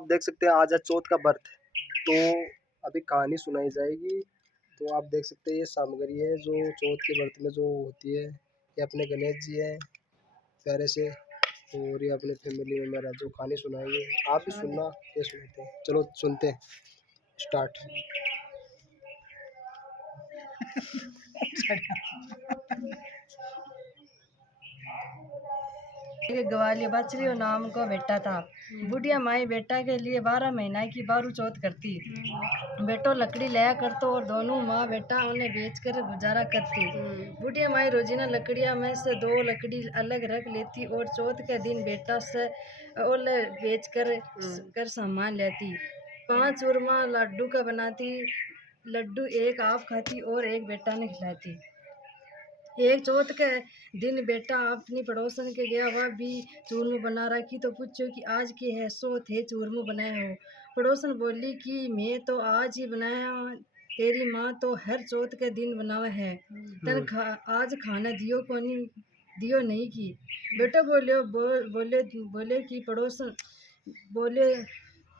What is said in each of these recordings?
आप देख सकते हैं आज है चौथ का व्रत। तो अभी कहानी सुनाई जाएगी। तो आप देख सकते हैं ये सामग्री है जो चौथ के व्रत में जो होती है। ये अपने गणेश जी हैं प्यारे से, और ये अपने फैमिली मेंबर है जो कहानी सुनाएंगे। आप भी सुनना ये सुनते हैं। चलो सुनते हैं, स्टार्ट। एक ग्वालियर बछड़ी और नाम का बेटा था। बुढ़िया माई बेटा के लिए 12 महीना की बारू चौथ करती। बेटो लकड़ी लाया करतो और दोनों माँ बेटा उन्हें बेचकर गुजारा करती। बुढ़िया माई रोजीना लकड़ियाँ में से 2 लकड़ी अलग रख लेती और चौथ के दिन बेटा से और बेच कर सामान लेती। 5 चूरमा लड्डू का बनाती। लड्डू एक आप खाती और एक बेटा ने खिलाती। एक चौथ के दिन बेटा अपनी पड़ोसन के गया, वह भी चूरमू बना रखी तो पूछो कि आज के है। सो थे चूरमू बनाए हो। पड़ोसन बोली कि मैं तो आज ही बनाया, तेरी माँ तो हर चौथ के दिन बनावे है। तन आज खाना दियो नहीं की। बेटा बोले कि पड़ोसन बोले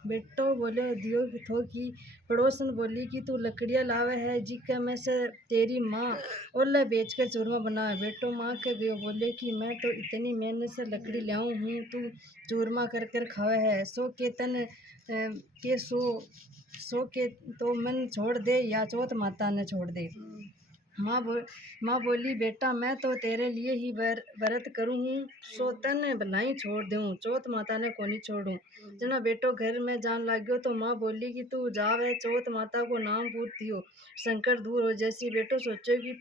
बेटो बोले दियो थो कि पड़ोसन बोली कि तू लकड़ियाँ लावे है जिसके में से तेरी माँ ओला बेच कर चूरमा बनावे। बेटो माँ के गयो बोले कि मैं तो इतनी मेहनत से लकड़ी लाऊं हूँ, तू चूरमा कर खावे है। सो के तन के सो के तो मन छोड़ दे या चौथ माता ने छोड़ दे। माँ बोली बेटा मैं तो तेरे लिए ही व्रत करूँ हूँ, सो तन भलाई छोड़ दूँ, चौथ माता ने कोनी छोड़ूँ। जना बेटो घर में जान लाग्यो तो माँ बोली कि तू जावे चौथ माता को नाम पूछ दियो, संकट दूर हो जैसी। बेटो सोचो कि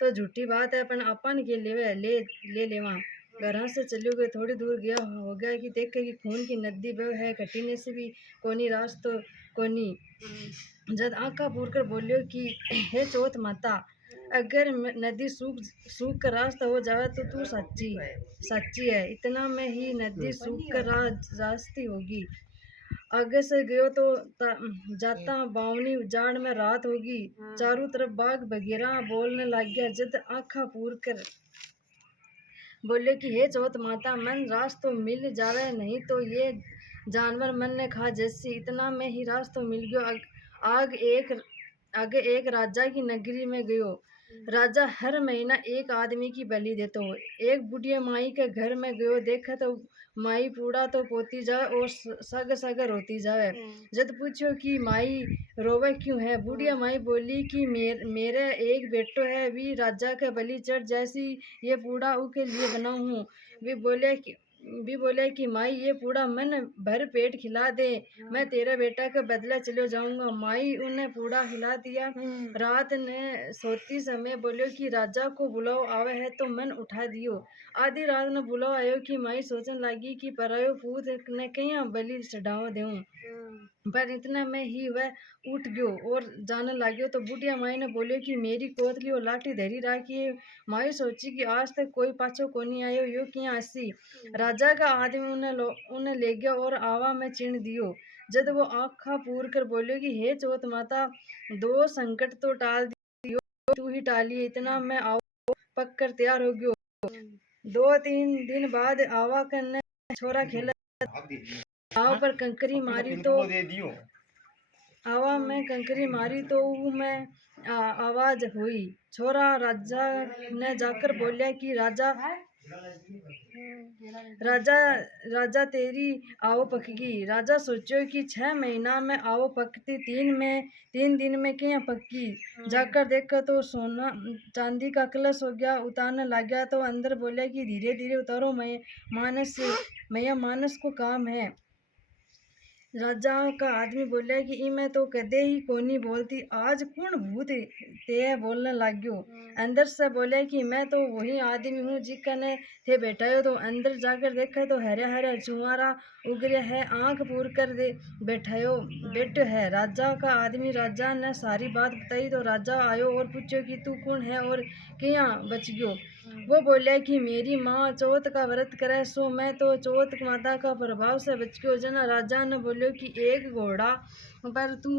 तो झूठी बात है, अपन अपन के ले लेवा। घर से चलो गए, थोड़ी दूर गया हो गया कि देखे कि खून की नदी बह है, कटीने से भी कोनी रास तो कोनी। जब आँखा पूर कर बोलियो कि हे चौथ माता, अगर नदी सूख कर रास्ता हो जावे तो तू सच्ची है। इतना में ही नदी सूख कर रास्ती होगी। आगे से गयो तो जाता बावनी उजाड़ में रात होगी। चारों तरफ बाग बगीरा बोलने लग गया। जद आँखा पूर कर बोले कि हे चौथ माता, मन रास तो मिल जावे, नहीं तो ये जानवर मन ने खा जैसी। इतना में ही रास तो मिल गयो। आगे एक राजा की नगरी में गयो। राजा हर महीना एक आदमी की बलि देतो। एक बुढ़िया माई के घर में गयो, देखा तो माई पूड़ा तो पोती जावे और सग रोती जावे। जद पूछो कि माई रोवे क्यों है। बुढ़िया माई बोली कि मेरे एक बेटो है, भी राजा के बलि चढ़ जैसी ये पूड़ा उके लिए बना हूँ। भी बोले कि माई ये पूड़ा मन भर पेट खिला दे, मैं तेरे बेटा का बदला चलो जाऊंगा। माई उन्हें पूड़ा खिला दिया। रात ने सोती समय बोलो कि राजा को बुलाओ आवे है तो मन उठा दियो। आधी रात ने बुलाओ आयो कि माई सोचने लगी कि परायो पूत ने कहीं बलि चढ़ाओ देऊं। पर इतना में ही वह उठ गयो और जाने लाग्यो। तो बुढ़िया माई ने बोलियो कि मेरी कोतली और लाठी धरी राखी। माई सोची कि आज तक कोई पाछो कोनी आयो, यो किया आसी। राजा का आदमी उन्हें ले गया और आवा में चिण दियो। जब वो आँखा पूर कर बोलियो कि हे चौथ माता, 2 संकट तो टाल दियो, तू ही टालिए। इतना में आवा पक कर तैयार हो गयो। 2-3 दिन बाद आवा कन्ने छोरा खेला। आवा पर कंकरी मारी तो आवा में कंकरी मारी तो में आवाज हुई। छोरा राजा ने जाकर बोलिया कि राजा तेरी आओ पकगी। राजा सोचो कि 6 महीना में आओ पकती, 3 दिन में क्या पक्की। जाकर देखा तो सोना चांदी का कलश हो गया। उतारने लग गया तो अंदर बोलिया कि धीरे धीरे उतारो, मैया मानस को काम है। राजा का आदमी बोलिया कि इमें तो कदे ही कोनी बोलती, आज कौन भूत ते बोलने लग गयो। अंदर से बोले कि मैं तो वही आदमी हूँ जिसने थे बैठायो। तो अंदर जाकर देखा तो हरे हरे चुहारा उगरे है, आंख पूर कर दे बैठो है। राजा का आदमी राजा ने सारी बात बताई। तो राजा आयो और पूछो कि तू कौन है और क्या बच गयो। वो बोले कि मेरी माँ चौथ का व्रत करे, सो मैं तो चौथ माता का प्रभाव से बच गयो। जना राजा ने बोलो कि एक घोड़ा पर तू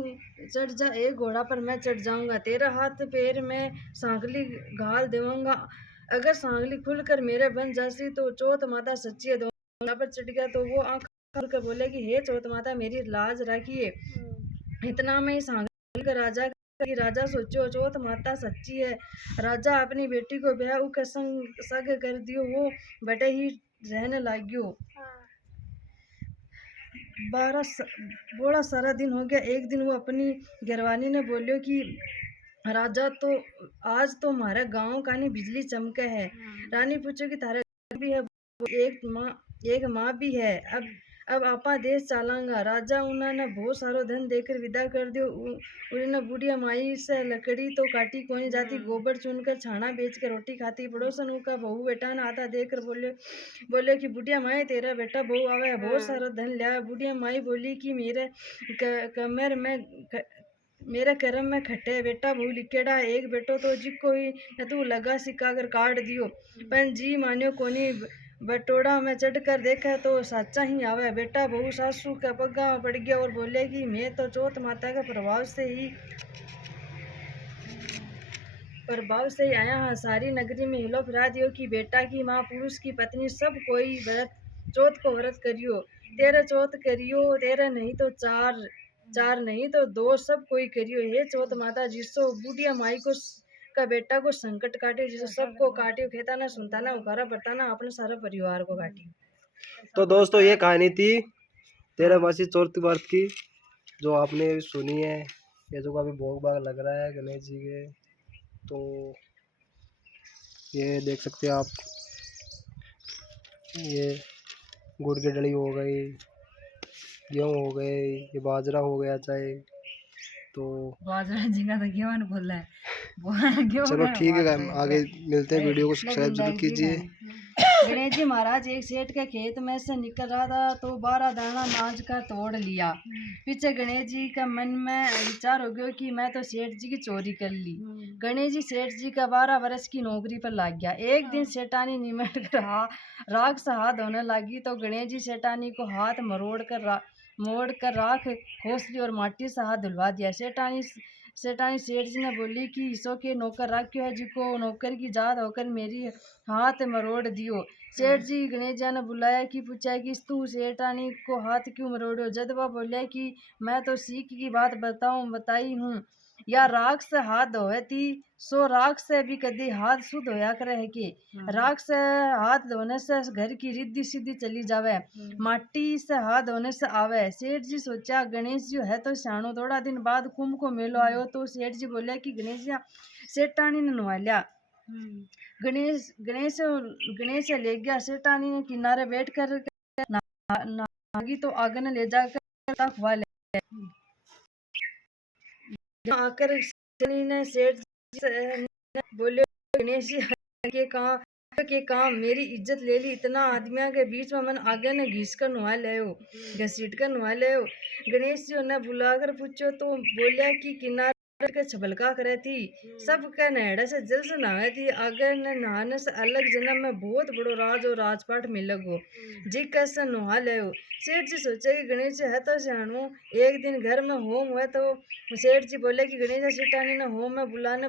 चढ़ जा, एक घोड़ा पर मैं चढ़ जाऊंगा, तेरा हाथ पैर में सांगली घाल देऊंगा। अगर सांगली खुलकर मेरे बन जासी तो चौथ माता सच्ची है। पर चढ़ गया तो वो आँख और के बोले कि हे चौथ माता मेरी लाज रखिए। इतना में इस हांगल का राजा कि राजा सोचो चौथ माता सच्ची है। राजा अपनी बेटी को ब्याह के संग सग कर दियो, वो बटे ही रहने लाग्यो। बोला सारा दिन हो गया। एक दिन वो अपनी घरवाली ने बोलियो कि राजा तो आज तो हमारे गांव का नहीं बिजली चमके है। रानी पूछो कि थारे भी है, एक माँ भी है। अब आपा देश चालांगा। राजा उन्होंने बहुत सारो धन देकर विदा कर दियो। उन्होंने बुढ़िया माई से लकड़ी तो काटी कोनी जाती, गोबर चुनकर छाना बेच कर रोटी खाती। पड़ोसन उनका बहू बेटा ने आता देखकर बोले कि बुढ़िया माई तेरा बेटा बहू आवे है, बहुत सारा धन लिया। बुढ़िया माई बोली कि मेरे कर्म में खट्टे बेटा बहू लिखेड़ा है। एक बेटो तो जिको ही तू लगा सिक्का कर काट दियो, पर जी मान्यो कोनी। बटोड़ा में चढ़ कर देखा तो सच्चा ही आवे। बेटा बहू सासू का पगा पड़ गया और बोले कि मैं तो चौथ माता के प्रभाव से ही आया हाँ। सारी नगरी में हिलो फिरा दियो कि बेटा की माँ, पुरुष की पत्नी, सब कोई चौथ को व्रत करियो। तेरे चौथ करियो, तेरे नहीं तो चार नहीं तो दो, सब कोई करियो। हे चौथ माता जिसो बुढ़िया माई को का बेटा को संकट काटे, जिसो सबको काटियो, खेता ना सुनता ना उखारा पड़ता ना अपने सारे परिवार को काटियो। तो दोस्तों ये कहानी थी 13 मासी चौथ व्रत की, जो आपने सुनी है। ये जो काफी भोग भाग लग रहा है गणेश जी के। तो ये देख सकते हैं आप, ये गुड़ की डली हो गई, गेहूँ हो गए, ये बाजरा हो गया चाहे। तो बाजरा झींगा तो गेहूं बोल रहा है। चलो ठीक है, आगे मिलते हैं। वीडियो को सब्सक्राइब जरूर कीजिए। गणेश जी महाराज एक सेठ के खेत में से निकल रहा था तो 12 दाना नाच का तोड़ लिया। पीछे गणेश जी का मन में विचार हो गया कि मैं तो सेठ जी की चोरी कर ली। गणेश जी सेठ जी का 12 वर्ष की नौकरी पर लग गया। एक दिन सेठानी निमट कर राख से हाथ धोने लगी तो गणेश जी सेठानी को हाथ मोड़ कर राख खोस ली और माटी से हाथ धुलवा दिया। सेठानी सेठ जी ने बोली कि ईसो के नौकर रखियो है, जिको नौकर की जात होकर मेरी हाथ मरोड़ दियो। सेठ जी गणेश जी ने बुलाया कि पूछा कि तू सेठानी को हाथ क्यों मरोड़ो। जदवा बोलिया कि मैं तो सीख की बात बताई हूँ, या राख से हाथ धोए थी सो राख से भी कभी हाथ शुद्ध होया करे है कि राख से हाथ धोने से घर की रिद्धि सीधी चली जावे, माटी से हाथ धोने से आवे। सेठ जी सोचा गणेश जी है तो सियाणो। थोड़ा दिन बाद कुंभ को मेलो आयो तो सेठ जी बोलिया कि गणेश जी सेठानी ने नवा लिया। गणेश ले गया। सेठानी ने किनारे बैठ कर नागी तो आगे ने ले जाकर खुआ ले आकर ने सेठ जी बोले गणेश जी के काम मेरी इज्जत ले ली। इतना आदमियों के बीच में मन आगे ने घिस कर नुआ ले घसीट कर नुआ ले। गणेश जी ने बुलाकर पूछो तो बोलिया कि किनारे के छबलका करे थी, सबके नहड़े से जल से नहाए थी। आगे ने नहाने से अलग जन्म में बहुत बड़ो राज और राजपाट मिलेगो, जी कैसे नुहा ले। सेठ जी सोचे कि गणेश जी है तो सियाणो। एक दिन घर में होम हुआ तो सेठ जी बोले कि गणेश जी सेठानी ने होम में बुलाने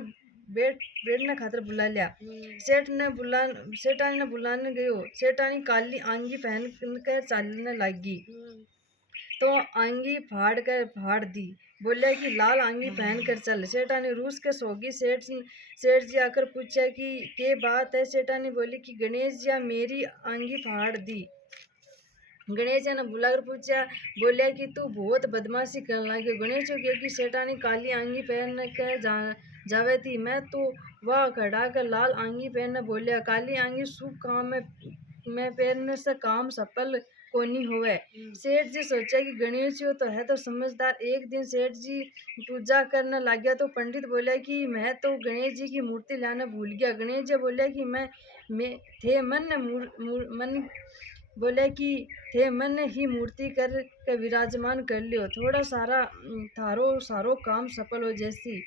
बैठने खातर बुला लिया। सेठानी ने बुलाने गयो। सेठानी काली आंगी पहन कर चालने लगी तो आंगी फाड़ दी। बोले कि लाल आंगी पहन कर चल। सेठानी रूस के सोगी। सेठ जी आकर पूछा कि क्या बात है। सेठानी बोली कि गणेश जी मेरी आंगी फाड़ दी। गणेश जी ने बुलाकर पूछा, बोलिया कि तू बहुत बदमाशी करने लगी। गणेश जी कहे कि सेठानी काली आंगी पहन के जावे थी, मैं तो वह खड़ा कर लाल आंगी पहनने। बोलिया काली आंगी शुभ काम में पहनने से काम सफल कोनी होवे। सेठ जी सोचा कि गणेश जी तो है तो समझदार। एक दिन सेठ जी पूजा करने लग गया तो पंडित बोला कि मैं तो गणेश जी की मूर्ति लाने भूल गया। गणेश जी बोले कि मैं थे मन ही मूर्ति कर विराजमान कर लियो, थोड़ा सारा थारो सारो काम सफल हो जैसी।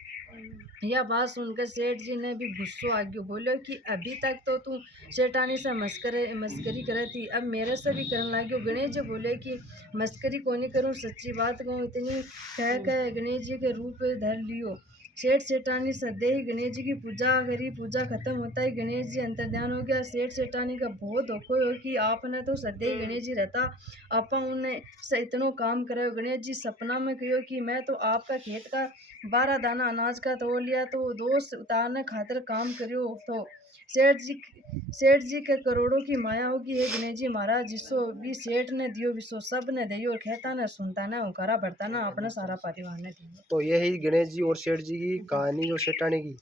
यह बात सुनकर सेठ जी ने भी गुस्सो आ गयो। बोलो कि अभी तक तो तू सेठानी से मस्करी करे थी, अब मेरे से भी करने लग गयो। गणेश जी बोले कि मस्करी को नहीं करूँ, सच्ची बात कहूँ। इतनी कह कर गणेश जी के रूप धर लियो। सेठ सेठानी सदे ही गणेश जी की पूजा करी। पूजा खत्म होता ही गणेश जी अंतर्ध्यान हो गया। सेठ सेठानी का बहुत धोखो हो कि आपने तो सदे ही गणेश जी रहता, आपा उन्हें इतनो काम करे। गणेश जी सपना में कहो कि मैं तो आपका खेत का 12 दाना अनाज का तोड़ लिया, तो दोष उतारने खातिर काम करियो। तो सेठ जी के करोड़ों की माया होगी। हे गणेश जी महाराज, जिसो भी सेठ ने दियो विसो सब ने दियो, कहता ने सुनता ने हुकारा भरता ना अपने सारा परिवार ने दियो। तो यही गणेश जी और सेठ जी की कहानी जो सेठानी की,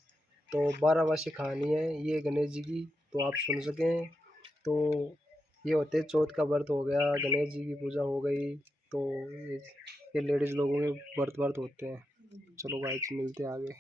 तो 12 वर्षीय कहानी है ये गणेश जी की, तो आप सुन सकें। तो ये होते चौथ का व्रत हो गया, गणेश जी की पूजा हो गई। तो ये लेडीज़ लोगों के व्रत होते हैं। चलो गाइस, मिलते हैं आगे।